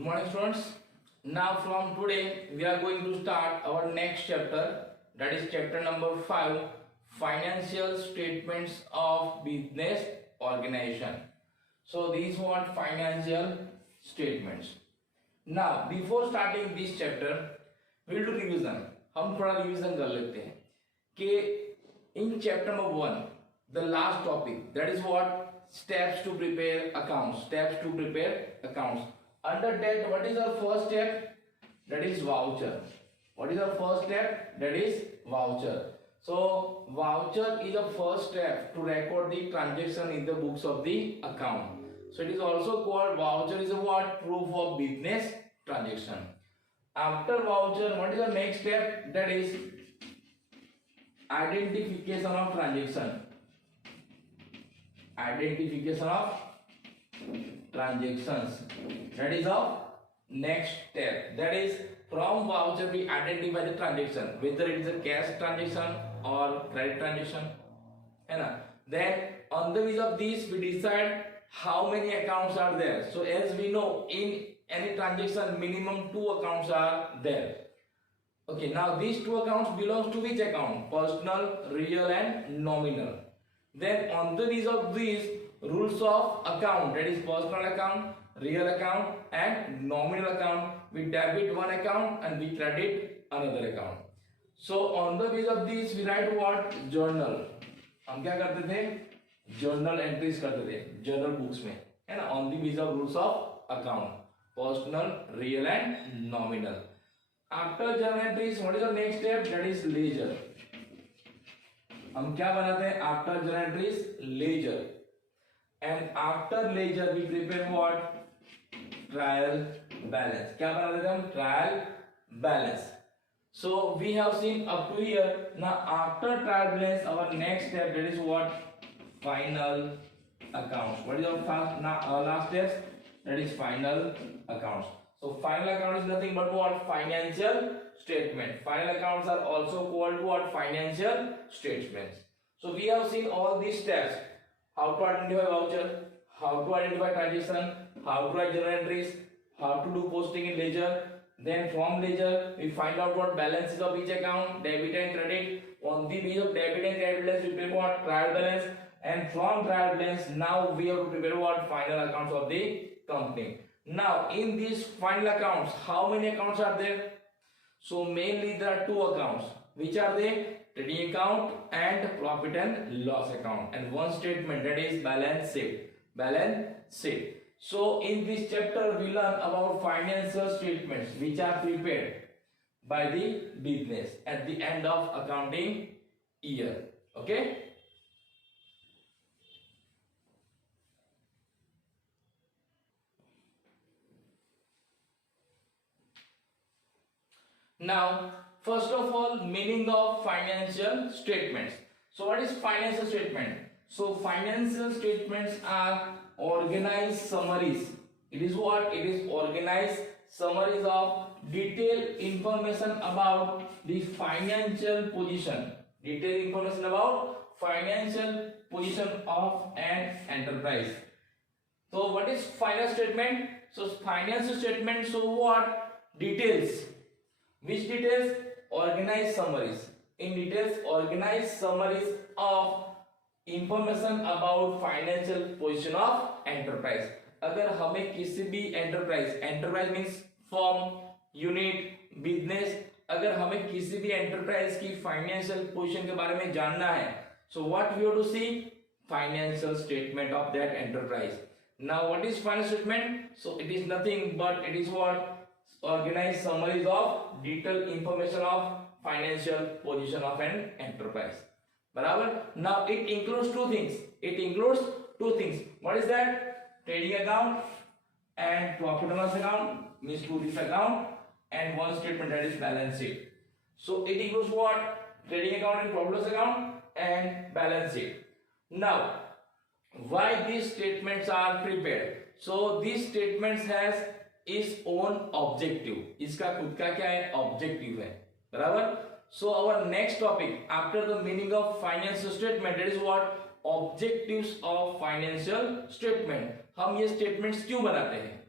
Good morning, students. Now, from today, we are going to start our next chapter, that is chapter number 5, Financial Statements of Business Organization. So, these are financial statements. Now, before starting this chapter, we will do revision. हम थोड़ा रिवीजन कर लेते हैं कि in chapter number 1, the last topic, that is what steps to prepare accounts. Steps to prepare accounts. Under that, what is our first step? That is voucher. What is our first step? That is voucher. So voucher is the first step to record the transaction in the books of the account. So it is also called voucher is a what? Proof of business transaction. After voucher, what is the next step? That is identification of transaction. Identification of transactions. That is our next step. That is from voucher we identify the transaction, whether it is a cash transaction or credit transaction. Then on the basis of this we decide how many accounts are there. So as we know, in any transaction minimum 2 accounts are there. Okay, now these 2 accounts belongs to which account? Personal, real and nominal. Then on the basis of these rules of account, that is personal account, real account and nominal account, we debit one account and we credit another account. So on the basis of this we write what? Journal. हम क्या करते थे? Journal entries करते थे journal books में, है ना? On the basis of rules of account, personal, real and nominal. After journal entries, what is the next step? That is ledger. हम क्या बनाते हैं? After journal entries, ledger. And after ledger we prepare what? Trial balance. क्या बना देते हैं हम? Trial balance. So we have seen up to here. Now after trial balance, our next step, that is what? Final accounts. What is our last steps? That is final accounts. So final account is nothing but what? Financial statement. Final accounts are also called what? Financial statements. So we have seen all these steps. How to identify voucher, how to identify transaction, how to write journal entries, how to do posting in ledger. Then from ledger we find out what balances of each account, debit and credit. On the basis of debit and credit balance we prepare what? Trial balance. And from trial balance now we have to prepare what? Final accounts of the company. Now in these final accounts, how many accounts are there? So mainly there are 2 accounts. Which are they? Trading account and profit and loss account, and one statement, that is balance sheet. Balance sheet. So in this chapter we learn about financial statements which are prepared by the business at the end of accounting year. Okay. Now, first of all, meaning of financial statements. So what is financial statement? So financial statements are organized summaries. It is what? It is organized summaries of detailed information about the financial position. Detailed information about financial position of an enterprise. So what is financial statement? So financial statement, so what? Details. Which details? Organized summaries. In details, organized summaries of information about financial position of enterprise. अगर हमें किसी भी enterprise means firm, unit, business, अगर हमें किसी भी enterprise की financial position के बारे में जानना है, so what we have to see? Financial statement of that enterprise. Now what is financial statement? So it is nothing but it is what? Organized summaries of detailed information of financial position of an enterprise. Barabar? Now it includes 2 things. It includes 2 things. What is that? Trading account and profit and loss account, means 2 this account, and one statement, that is balance sheet. So it includes what? Trading account and profit and loss account and balance sheet. Now why these statements are prepared? So these statements has its own objective. इसका खुद का क्या है? Objective है. बराबर? So our next topic after the meaning of financial statement, that is what? Objectives of financial statement. हम ये statements क्यों बनाते हैं?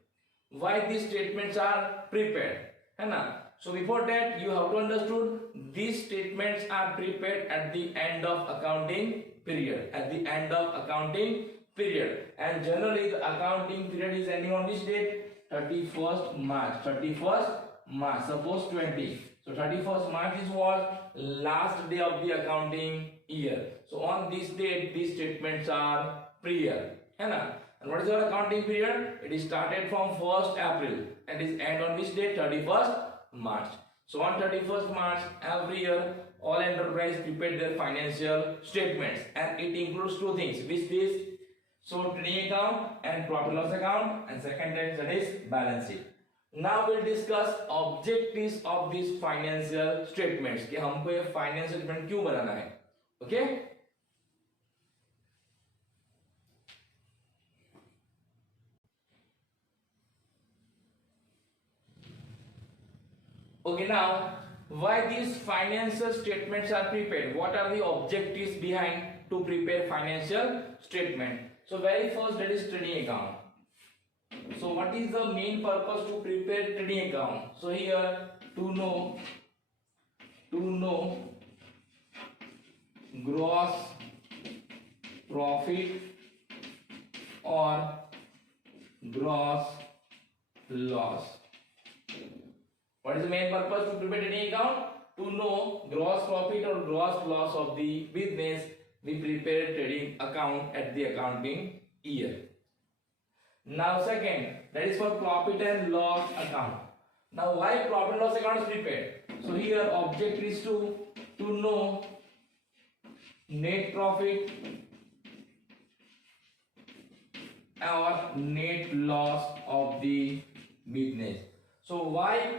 why these statements are prepared, है ना. So before that you have to understood these statements are prepared at the end of accounting period, at the end of accounting period, and generally the accounting period is ending on which date? 31st March. 31st March, suppose 20. So 31st March is what? Last day of the accounting year. So on this date these statements are prior, है ना. And what is your accounting period? It is started from 1st April and is end on which date? 31st March. So on 31st March every year all enterprise prepare their financial statements, and it includes two things, which is so trading account and profit loss account, and second that is balance sheet. Now we'll discuss objectives of these financial statements कि हमको ये financial statement क्यों बनाना है. Okay? Okay, now why these financial statements are prepared? What are the objectives behind to prepare financial statement? So very first that is trading account. So what is the main purpose to prepare trading account? So here to know gross profit or gross loss. What is the main purpose to prepare trading account? To know gross profit or gross loss of the business, we prepare trading account at the accounting year. Now second, that is for profit and loss account. Now why profit and loss account is prepared? So here object is to know net profit or net loss of the business. So why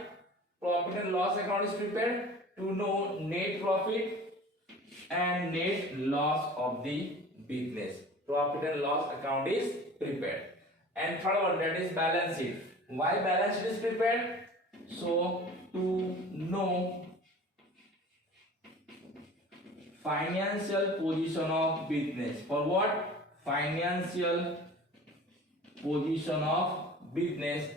profit and loss account is prepared? To know net profit and net loss of the business. Profit and loss account is prepared. And third one, that is balance sheet. Why balance sheet is prepared? So to know financial position of business. For what? Financial position of business.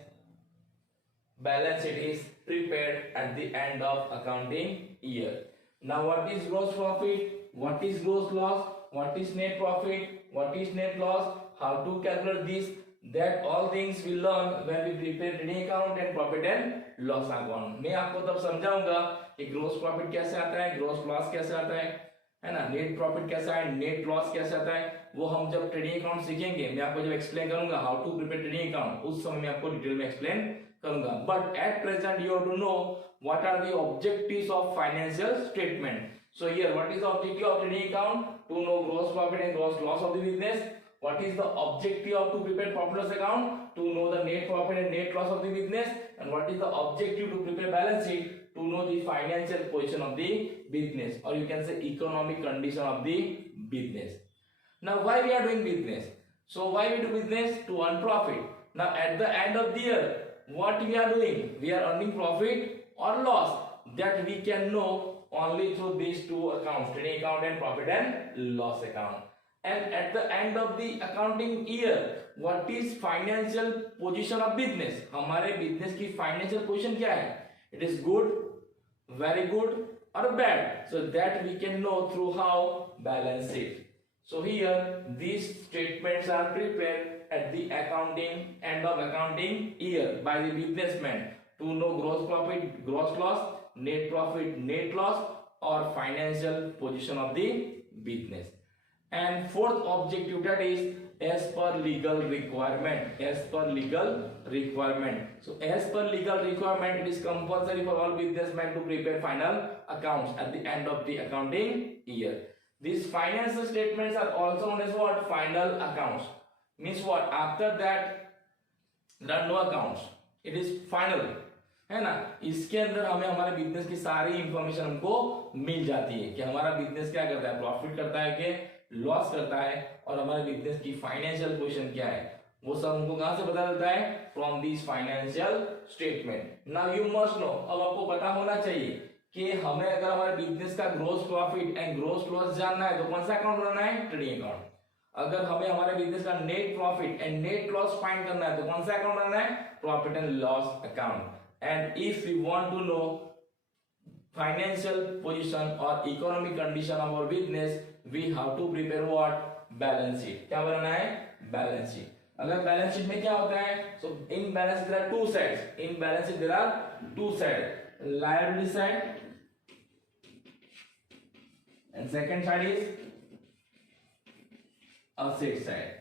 Balance sheet is prepared at the end of accounting year. Now what is gross profit? What is gross loss? What is net profit? What is net loss? How to calculate this? That all things we learn when we prepare trading account and profit and loss account. मैं आपको तब समझाऊंगा कि gross profit कैसे आता है, gross loss कैसे आता है ना, net profit कैसा है, net loss कैसे आता है, वो हम जब trading account सीखेंगे, मैं आपको जब explain करूंगा how to prepare trading account, उस समय मैं आपको detail में explain करूंगा. But at present you have to know what are the objectives of financial statement. So here what is the objective of trading account? To know gross profit and gross loss of the business. What is the objective of to prepare profit loss account? To know the net profit and net loss of the business. And what is the objective to prepare balance sheet? To know the financial position of the business, or you can say economic condition of the business. Now why we are doing business? So why we do business? To earn profit. Now at the end of the year, what we are doing? We are earning profit or loss. That we can know only through these two accounts, trading account and profit and loss account. And at the end of the accounting year, what is financial position of business? हमारे business की financial position क्या है? It is good, very good, or bad. So that we can know through how balance sheet. So here these statements are prepared at the accounting end of accounting year by the businessman to know gross profit, gross loss, net profit, net loss, or financial position of the business. And fourth objective, that is as per legal requirement. As per legal requirement. So as per legal requirement, it is compulsory for all businessmen to prepare final accounts at the end of the accounting year. These financial statements are also known as what? Final accounts. Means what? After that there are no accounts. It is final, है ना. इसके अंदर हमें हमारे बिजनेस की सारी इंफॉर्मेशन हमको मिल जाती है कि हमारा बिजनेस क्या करता है, प्रॉफिट करता है कि लॉस करता है, और हमारे बिजनेस की फाइनेंशियल पोजीशन क्या है, वो सब हमको कहां से पता चलता है? From this financial statement. Now you must know, अब आपको पता होना चाहिए कि हमें अगर हमारे बिजनेस का gross profit and gross loss जानना है तो कौन सा अकाउंट बनाना है? Trading account. अगर हमें हमारे बिजनेस का net profit and net loss find करना है तो कौन सा अकाउंट बनाना है, profit and loss account. And if you want to know financial position और economic condition of our business, we have to prepare what, balance sheet. क्या बनाना है, बैलेंस शीट। अगर बैलेंस शीट में क्या होता है, so in balance there are two sides, in balance sheet there are two side, liability side and second side is asset side.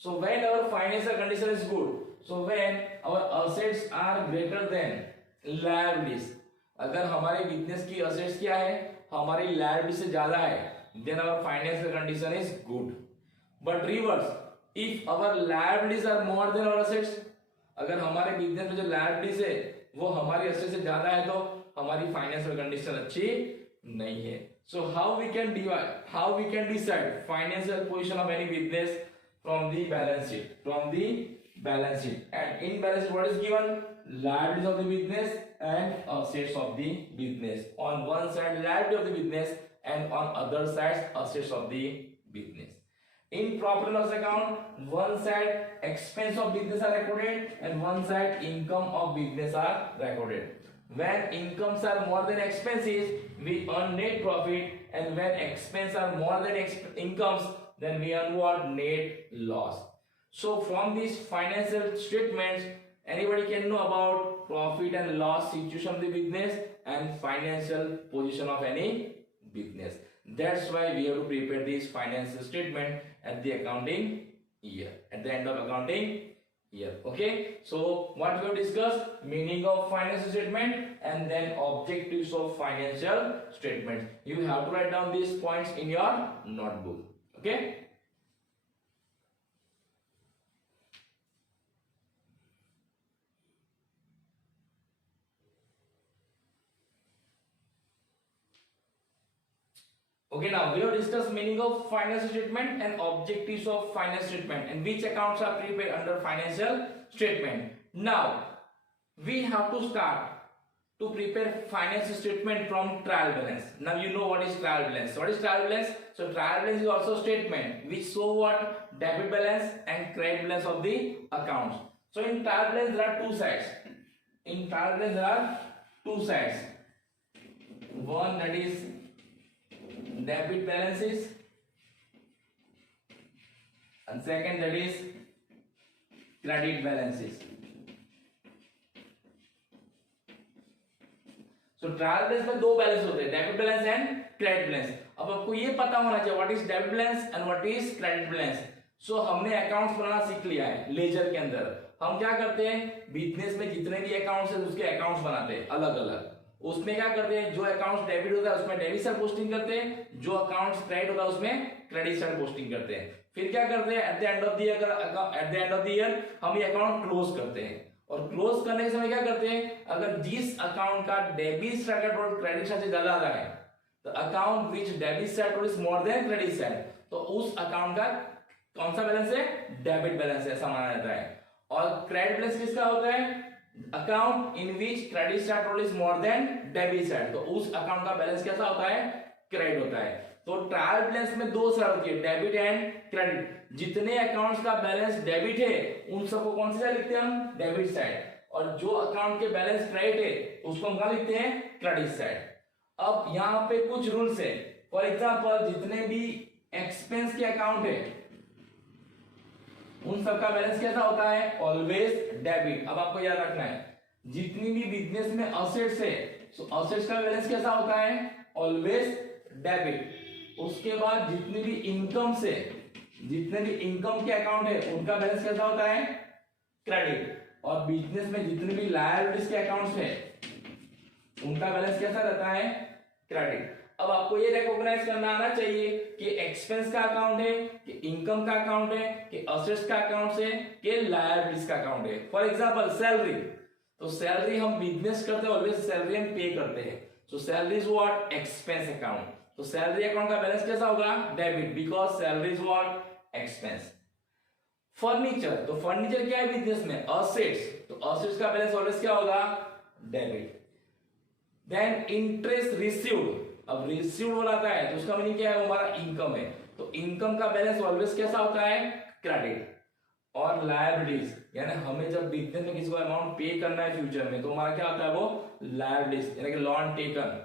So when our financial condition is good, so when our assets are greater than liabilities, अगर हमारे बिजनेस की assets क्या है, हमारी liability से ज्यादा है, then our financial condition is good. But reverse, if our liabilities are more than our assets, अगर हमारे बिजनेस में जो liabilities है वो हमारी assets से ज्यादा है तो हमारी financial condition अच्छी नहीं है। So how we can divide, how we can decide financial position of any business from the balance sheet, from the balance sheet. And in balance sheet what is given, liabilities of the business and assets of the business. On one side liability of the business and on other side assets of the business. In profit and loss account, one side expense of business are recorded and one side income of business are recorded. When incomes are more than expenses, we earn net profit, and when expenses are more than incomes, then we earn what, net loss. So from these financial statements, anybody can know about profit and loss situation of the business and financial position of any business. That's why we have to prepare this financial statement at the accounting year, at the end of accounting year. Okay, so what we have discussed, meaning of financial statement and then objectives of financial statement. You have to write down these points in your notebook. Okay, okay, now we have discussed meaning of financial statement and objectives of financial statement and which accounts are prepared under financial statement. Now we have to start to prepare financial statement from trial balance. Now you know what is trial balance. What is trial balance? So trial balance is also statement which show what, debit balance and credit balance of the accounts. So in trial balance there are two sides. In trial balance there are two sides. One that is debit balances and second that is credit balances. So trial balance में दो balance होते हैं, debit balance and credit balance. अब आपको ये पता होना चाहिए what is debit balance and what is credit balance. So हमने अकाउंट्स बनाना सीख लिया है लेजर के अंदर। हम क्या करते हैं, बिजनेस में जितने भी अकाउंट्स है उसके अकाउंट्स बनाते हैं अलग अलग। उसमें क्या करते हैं, जो अकाउंट्स डेबिट होता है उसमें डेबिट साइड पोस्टिंग करते हैं, जो अकाउंट्स क्रेडिट होता है उसमें क्रेडिट साइड पोस्टिंग करते हैं। फिर क्या करते हैं, at the end of the year हम ये अकाउंट क्लोज करते हैं। और क्लोज करने के समय क्या करते हैं, अगर जिस अकाउंट का डेबिट साइड और क्रेडिट साइड से ज्यादा आ रहा है, तो account which debit side is more than credit side, तो उस अकाउंट का कौन सा बैलेंस है, डेबिट बैलेंस ऐसा माना जाता है। और क्रेडिट बैलेंस किसका होता है, account in which credit side is more than debit side, तो उस अकाउंट का बैलेंस कैसा होता है, क्रेडिट होता है। तो ट्रायल बैलेंस में दो साइड होती है, डेबिट एंड क्रेडिट। जितने अकाउंट्स का बैलेंस डेबिट है उन सबको कौन सी साइड लिखते हैं हम, डेबिट साइड। और जो अकाउंट के बैलेंस क्रेडिट है उसको हम कहां लिखते हैं, क्रेडिट साइड। अब यहाँ पे कुछ रूल्स है। फॉर एग्जांपल जितने भी एक्सपेंस के अकाउंट है उन सबका बैलेंस कैसा होता है, ऑलवेज डेबिट। अब आपको याद रखना है, जितनी भी बिजनेस में असेट्स है तो असेट्स का बैलेंस कैसा होता है, ऑलवेज डेबिट। उसके बाद जितनी भी इनकम से, जितने भी इनकम के अकाउंट है उनका बैलेंस कैसा होता है, क्रेडिट। और बिजनेस में जितने भी लायबिलिटीज के अकाउंट्स है उनका बैलेंस कैसा रहता है, क्रेडिट। अब आपको ये रिकॉग्नाइज करना आना चाहिए कि एक्सपेंस का अकाउंट है, कि इनकम का अकाउंट है, कि असेट्स का अकाउंट है, कि लायबिलिटीज का अकाउंट है। फॉर एग्जांपल सैलरी, तो सैलरी हम बिजनेस करते हैं, ऑलवेज सैलरी हम पे करते हैं। सो salary is what, expense account. तो सैलरी अकाउंट का बैलेंस कैसा होगा, debit, because salary is what, expense. Furniture, तो फर्नीचर क्या है बिजनेस में, असेट्स, तो असेट्स का बैलेंस ऑलवेज क्या होगा, डेबिट। देन इंटरेस्ट रिसीव्ड, अब रिसीव्ड बोला है तो उसका मीनिंग क्या है, वो हमारा इनकम है। तो तो इनकम का बैलेंस ऑलवेज कैसा होता है, क्रेडिट। और लायबिलिटीज यानी हमें जब बिजनेस में किसी को अमाउंट पे करना है फ्यूचर में, तो हमारा क्या होता है, वो लायबिलिटीज यानी कि loan taken,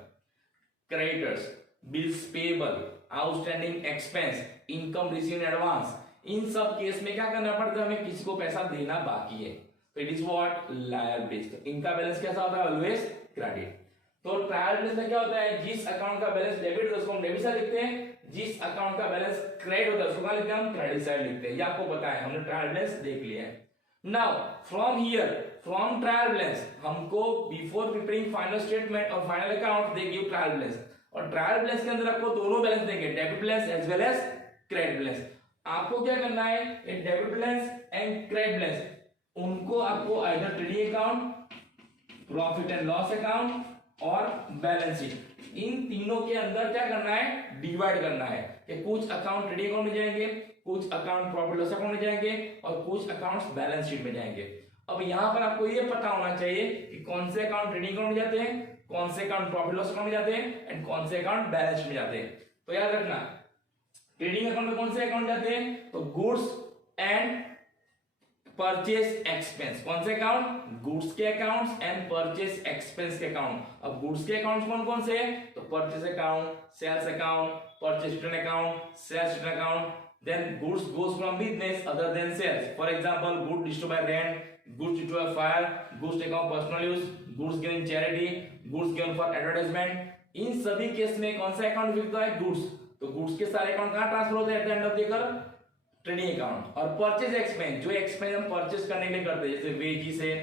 creditors, bills payable, outstanding expense, income receive in advance. इन सब केस में क्या करना पड़ता है, हमें किसी को पैसा देना बाकी है, तो इट इज व्हाट, लायबिलिटीज। तो इनका बैलेंस कैसा होता है, ऑलवेज क्रेडिट। तो ट्रायल बैलेंस में क्या होता है, जिस अकाउंट का बैलेंस डेबिट होता है उसको हम डेबिट साइड लिखते हैं, जिस अकाउंट का बैलेंस क्रेडिट होता है उसको क्या लिखते हैं, हम क्रेडिट साइड लिखते हैं। ये आपको पता है, हमने ट्रायल बैलेंस देख लिया है। Now from here, from trial balance हमको बिफोर प्रिपेयरिंग फाइनल स्टेटमेंट और final account they give trial balance, और ट्रायल बैलेंस के अंदर आपको दोनों बैलेंस देंगे, debit balance as well as credit balance. आपको क्या करना है, debit balance and credit balance उनको आपको either trading account, profit and loss account और बैलेंस शीट, इन तीनों के अंदर क्या करना है, डिवाइड करना है कि कुछ अकाउंट ट्रेडिंग अकाउंट में जाएंगे, कुछ अकाउंट प्रॉफिट लॉस अकाउंट में जाएंगे और कुछ अकाउंट्स बैलेंस शीट में जाएंगे। अब यहां पर आपको ये पता होना चाहिए कि कौन से अकाउंट ट्रेडिंग अकाउंट में जाते हैं, कौन से अकाउंट प्रॉफिट लॉस अकाउंट में जाते हैं एंड कौन से अकाउंट बैलेंस शीट में जाते हैं। तो याद रखना, ट्रेडिंग अकाउंट में कौन से अकाउंट जाते हैं, तो गुड्स एंड परचेस एक्सपेंस। कौन से अकाउंट, गुड्स के अकाउंट्स एंड परचेस एक्सपेंस के अकाउंट। अब गुड्स के अकाउंट्स कौन कौन से हैं, तो purchase account, sales account, purchase return account, sales return account. Then goods goes from business other than sales, for example good distribute by rent, goods distribute by fire, goods taken for personal use, goods given in charity, goods given for advertisement. इन सभी case में कौन सा अकाउंट लिखता है, गुड्स। तो गुड्स के सारे अकाउंट कहां ट्रांसफर होते हैं, at the end of the year, trading account. और परचेज एक्सपेंस, जो एक्सपेंस हम परचेज करने के लिए करते हैं, जैसे वेजिस है,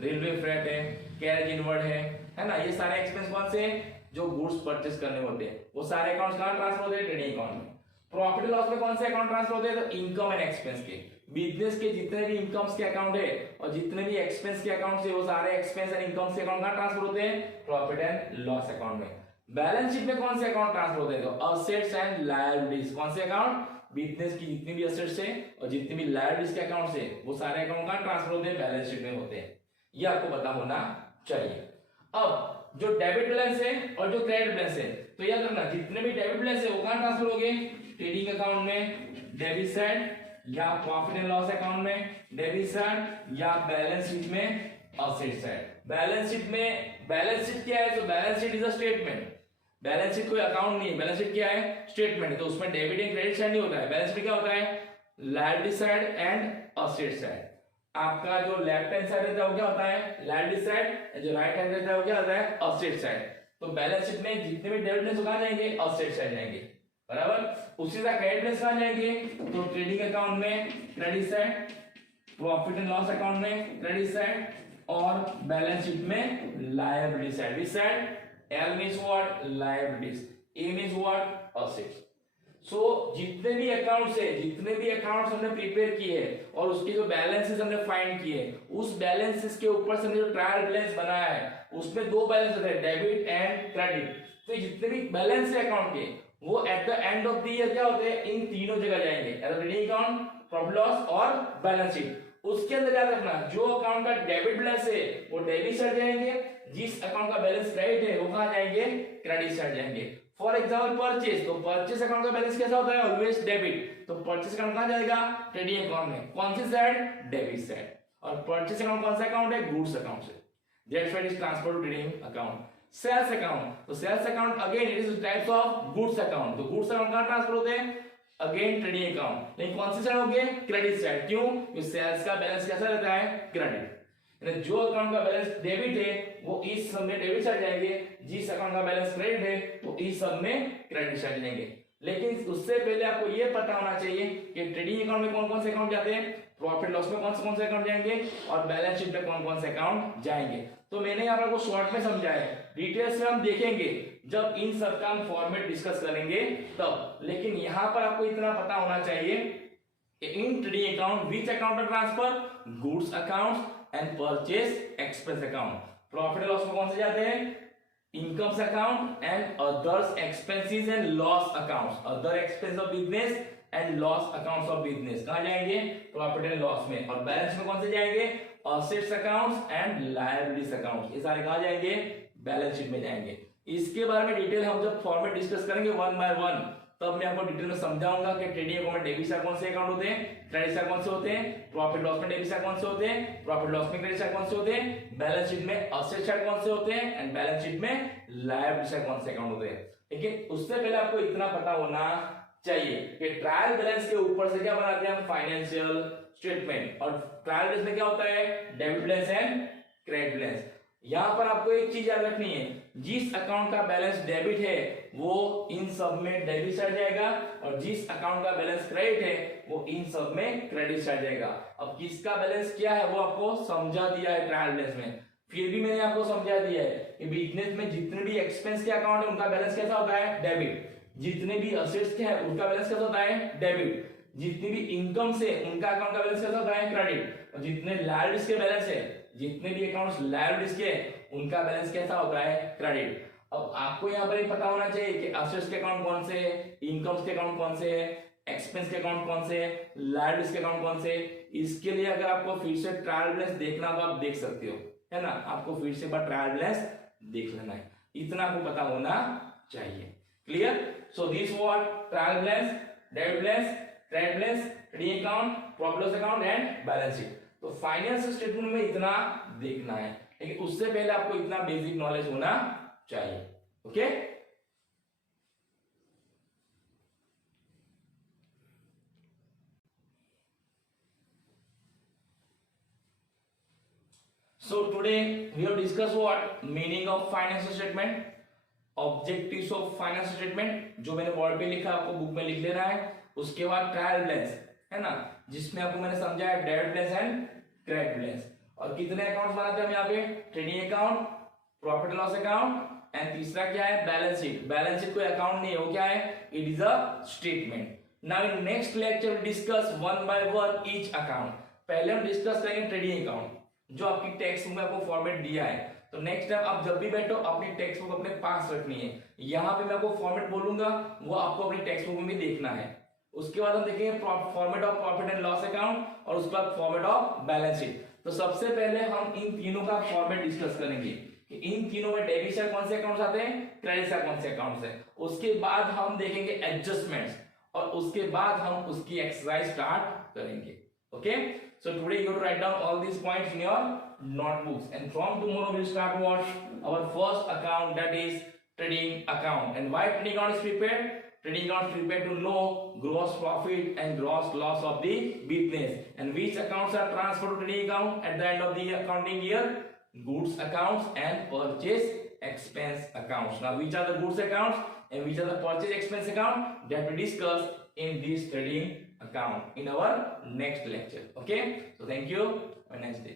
रेलवे फ्रेट है, कैरेज इनवर्ड है ना, ये सारे एक्सपेंस कौन से हैं, जो गुड्स परचेज करने होते हैं, वो सारे अकाउंट्स कहां ट्रांसफर होते हैं, ट्रेडिंग अकाउंट में। प्रॉफिट लॉस में कौन से अकाउंट ट्रांसफर होते हैं, तो इनकम एंड एक्सपेंस के। बिजनेस के जितने भी इनकम्स के अकाउंट है और जितने भी एक्सपेंस के अकाउंट है, वो सारे एक्सपेंस एंड इनकम के अकाउंट कहां ट्रांसफर होते हैं, प्रॉफिट एंड लॉस अकाउंट में। बैलेंस शीट में कौन से अकाउंट ट्रांसफर होते हैं, तो असेट्स एंड लायबिलिटीज। कौन से अकाउंट, बिजनेस की जितनी भी असेट्स है और जितनी भी लायबिलिटीज के अकाउंट्स है, वो सारे अकाउंट कहां ट्रांसफर होते हैं, बैलेंस शीट में होते हैं। ये आपको पता होना चाहिए। अब जो डेबिट बैलेंस है और जो क्रेडिट बैलेंस है, तो याद रखना, जितने भी डेबिट बैलेंस है वो कहां ट्रांसफर होंगे, ट्रेडिंग अकाउंट में डेबिट साइड, या प्रॉफिट एंड लॉस अकाउंट में डेबिट साइड, या बैलेंस शीट में असेट साइड। बैलेंस शीट में, बैलेंस शीट क्या है, तो balance sheet is a statement. Balance sheet कोई अकाउंट नहीं है, बैलेंस शीट क्या है, स्टेटमेंट है। तो उसमें डेबिट एंड क्रेडिट साइड नहीं होता है। बैलेंस शीट क्या होता है, liability side and asset side. आपका जो लेफ्ट हैंड साइड रहता है वो क्या होता है, लायबिलिटी साइड, जो राइट हैंड रहता है वो क्या होता है, असेट साइड। तो बैलेंस शीट में जितने भी डेबिट बैलेंस कहां जाएंगे, असेट साइड जाएंगे, बराबर। उसी तरह क्रेडिट बैलेंस कहां जाएंगे, तो ट्रेडिंग अकाउंट में credit side, profit and loss account में क्रेडिट साइड और बैलेंस शीट में liability side. Which side, L means what, liabilities, A means what, assets. So जितने भी अकाउंट्स है, जितने भी अकाउंट्स हमने प्रिपेयर किए हैं और उसके जो बैलेंसेस हमने फाइंड किए, उस बैलेंसेस के ऊपर से हमने जो ट्रायल बैलेंस बनाया है, उसमें दो बैलेंस होते हैं, डेबिट एंड क्रेडिट। तो जितने भी बैलेंस है अकाउंट के, वो at the end of the year क्या होते हैं, इन तीनों जगह जाएंगे, ट्रेडिंग अकाउंट, प्रॉफिट लॉस और बैलेंस शीट। उसके अंदर याद रखना, जो अकाउंट का डेबिट बैलेंस है वो डेबिट साइड जाएंगे, जिस अकाउंट का बैलेंस क्रेडिट है वो कहां जाएंगे, क्रेडिट साइड जाएंगे। फॉर एग्जांपल परचेज, तो परचेज अकाउंट का बैलेंस कैसा होता है, ऑलवेज डेबिट। तो परचेज अकाउंट कहां जाएगा, ट्रेडिंग अकाउंट में। कौन सी साइड, डेबिट साइड। और परचेज अकाउंट कौन सा अकाउंट है, गुड्स अकाउंट से, that's why it is transferred to trading account. Sales account, तो sales account again it is types of goods account. तो गुड्स अकाउंट कहां ट्रांसफर होते हैं, अगेन ट्रेडिंग अकाउंट। लेकिन कौन सी साइड हो गए, क्रेडिट साइड। क्यों, क्योंकि सेल्स का बैलेंस कैसा रहता है, क्रेडिट। जो अकाउंट का बैलेंस डेबिट है वो इस सब में डेबिट साइड जाएंगे, जिस अकाउंट का बैलेंस क्रेडिट है वो इस सब में क्रेडिट साइड जाएंगे। लेकिन उससे पहले आपको ये पता होना चाहिए कि ट्रेडिंग अकाउंट में कौन कौन से अकाउंट जाते हैं, प्रॉफिट लॉस में कौन से अकाउंट जाएंगे और बैलेंस शीट में कौन कौन से अकाउंट जाएंगे। तो मैंने यहाँ पर आपको शॉर्ट में समझाया है, डिटेल्स में हम देखेंगे जब इन सब का हम फॉर्मेट डिस्कस करेंगे तब। लेकिन यहाँ पर आपको इतना पता होना चाहिए कि in trading account which account transfer, goods account and purchase expense account. Profit loss में कौन से जाते हैं, incomes account and others expenses and loss accounts. Other expense of business and loss accounts of business कहां जाएंगे, profit and loss में। और बैलेंस में कौन से जाएंगे, assets accounts and liabilities accounts. ये सारे कहां जाएंगे, बैलेंस शीट में जाएंगे। इसके बारे में डिटेल हम जब फॉर्मेट डिस्कस करेंगे वन बाय वन, तब मैं आपको डिटेल में समझाऊंगा कि ट्रेडिंग अकाउंट में डेबिट साइड कौन से अकाउंट होते हैं, क्रेडिट साइड कौन से होते हैं, प्रॉफिट लॉस में डेबिट साइड कौन से होते हैं, प्रॉफिट लॉस में क्रेडिट साइड कौन से होते हैं, बैलेंस शीट में एसेट साइड कौन से होते हैं एंड बैलेंस शीट में लायबिलिटी साइड कौन से अकाउंट होते हैं। लेकिन उससे पहले आपको इतना पता होना चाहिए कि ट्रायल बैलेंस के ऊपर से क्या बनाते हैं हम, फाइनेंशियल स्टेटमेंट, और ट्रायल बैलेंस में क्या होता है, debit balance and credit balance. यहां पर आपको एक चीज याद रखनी है, जिस अकाउंट का बैलेंस डेबिट है वो इन सब में डेबिट साइड जाएगा, और जिस अकाउंट का बैलेंस क्रेडिट है वो इन सब में क्रेडिट साइड जाएगा। अब किसका बैलेंस क्या है वो आपको समझा दिया है ट्रायल बैलेंस में, फिर भी मैंने आपको समझा दिया है कि बिजनेस में जितने भी एक्सपेंस के अकाउंट है उनका बैलेंस कैसा होता है, डेबिट, जितने भी असेट्स के हैं उनका बैलेंस कैसा होता है, डेबिट, जितनी भी इनकम से उनका अकाउंट का बैलेंस कैसा होता है, क्रेडिट, और जितने लायबिलिटीज के बैलेंस है, जितने भी अकाउंट्स लायबिलिटीज के उनका बैलेंस कैसा होता है, क्रेडिट। अब आपको यहाँ पर पता होना चाहिए कि असेट्स के अकाउंट कौन से, इनकम्स के अकाउंट कौन से, एक्सपेंस के अकाउंट कौन से, लायबिलिटीज के अकाउंट कौन से। इसके लिए अगर आपको फिर से ट्रायल बैलेंस देखना तो आप देख सकते हो, है ना, आपको फिर से ट्रायल बैलेंस देख लेना है, इतना आपको पता होना चाहिए। Clear? So this what trial balance, debit balance, credit balance, trading account, profit loss account and balance sheet. तो फाइनेंशियल स्टेटमेंट में इतना देखना है, लेकिन उससे पहले आपको इतना बेसिक नॉलेज होना चाहिए। Okay, so today we have discussed what meaning of financial statement, objectives of financial statement, जो मैंने बोर्ड पे लिखा आपको बुक में लिख लेना है। उसके बाद ट्रायल बैलेंस, है ना, जिसमें आपको मैंने समझाया debit balance and credit balance, और कितने अकाउंट्स बनाते हैं हम यहाँ पे, trading account, profit loss account and तीसरा क्या है, बैलेंस शीट। बैलेंस शीट कोई अकाउंट नहीं है, वो क्या है, it is a statement. Now in next lecture we discuss one by one each account. पहले हम डिस्कस करेंगे ट्रेडिंग अकाउंट, जो आपकी टेक्स्ट बुक में आपको फॉर्मेट दिया है। तो नेक्स्ट टाइम आप जब भी बैठो अपनी टेक्स्ट बुक अपने पास रखनी है, यहाँ पे मैं आपको फॉर्मेट बोलूंगा वो आपको अपनी टेक्स्ट बुक में भी देखना है। उसके बाद हम देखेंगे format of profit and loss account और उसके बाद फॉर्मेट ऑफ बैलेंस शीट। तो सबसे पहले हम इन तीनों का फॉर्मेट डिस्कस करेंगे कि इन तीनों में डेबिट साइड कौन से अकाउंट्स आते हैं, क्रेडिट साइड कौन से अकाउंट्स हैं। उसके बाद हम देखेंगे एडजस्टमेंट्स, और उसके बाद हम उसकी एक्सरसाइज स्टार्ट करेंगे। Okay, so today you have to write down all these points in your notebooks, and from tomorrow we'll start what, our first account, that is trading account. And why trading account is prepared? Trading account is prepared to know gross profit and gross loss of the business, and which accounts are transferred to trading account at the end of the accounting year, goods accounts and purchase expense accounts. Now which are the goods accounts and which are the purchase expense account, that we discuss in this trading account in our next lecture. Okay, so thank you, have a nice day.